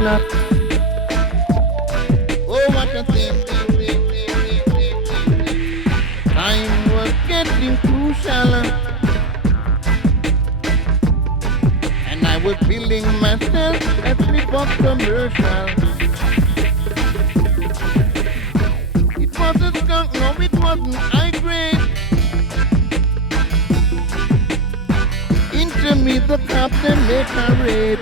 not. Oh, what a thing. Time was getting crucial, and I was building myself a flip-up commercial. It was a skunk, no, it wasn't high grade. Into me, the cops, they make a raid.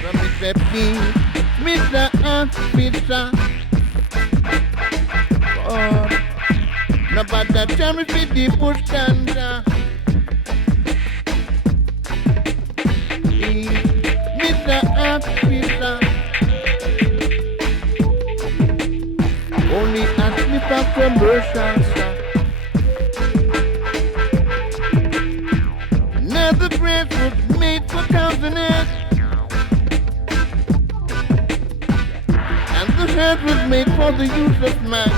From Mr. P, Mr. Officer. Oh, nobody tell me fit the push Canta. Mr. Officer. Only ask me for commercials, sir. Another dress was made for countenance, and the shirt was made for the use of man.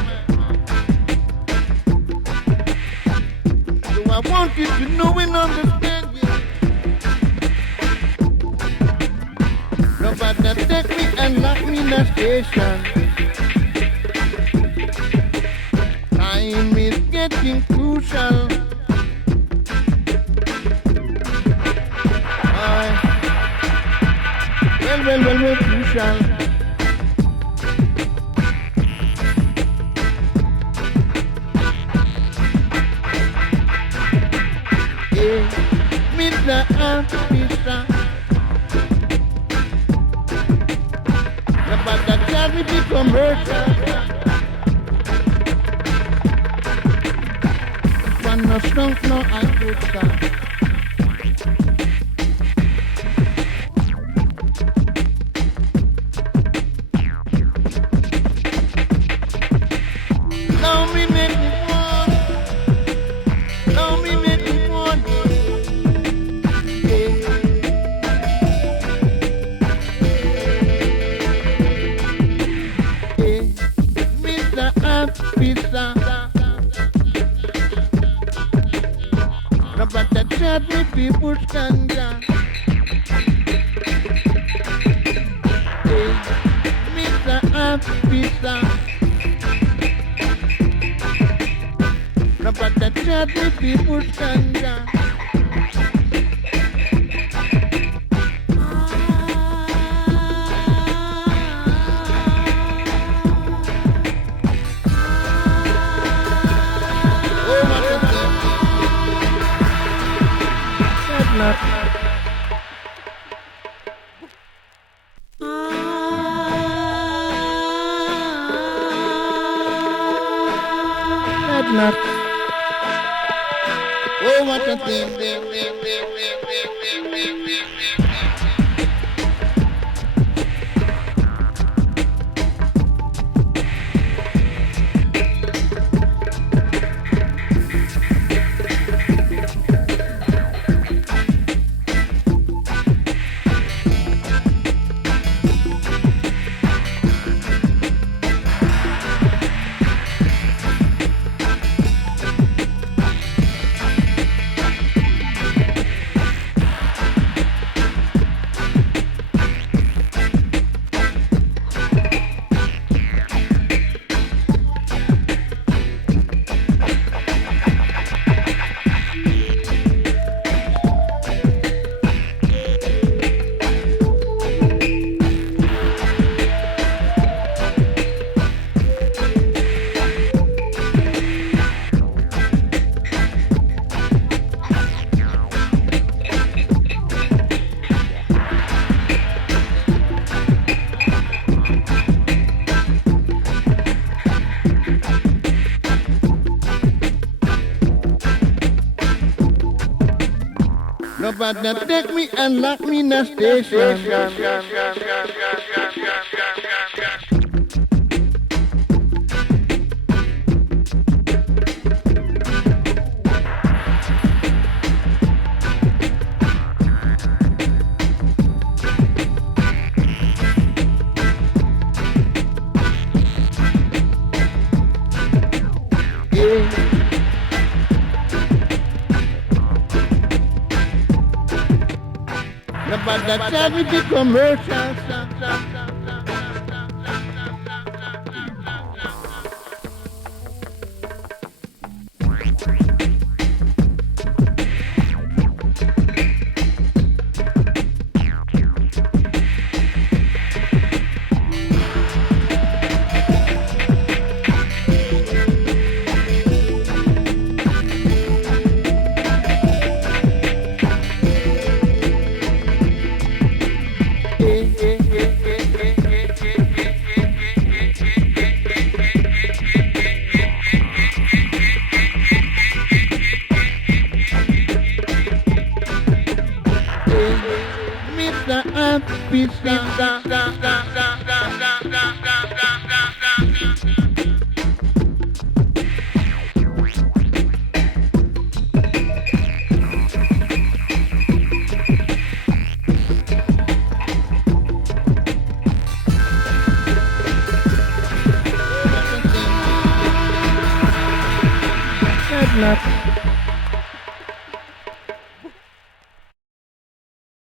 So I want you to know and understand it. Nobody take me and lock me in a station. Time is getting crucial. Well, crucial. Hey, Mr. Officer. Nobody tell me the commercial. No skunk, no I could stop. Now me make me want. Now me make me want. Hey. Hey, Mr. Officer. But the chat me people stand down. Hey, Mr. Officer. But the chat me people stand down. Not. Not. Oh, what a thing. Nobody take me and lock me in a station. that child with the commercial. Not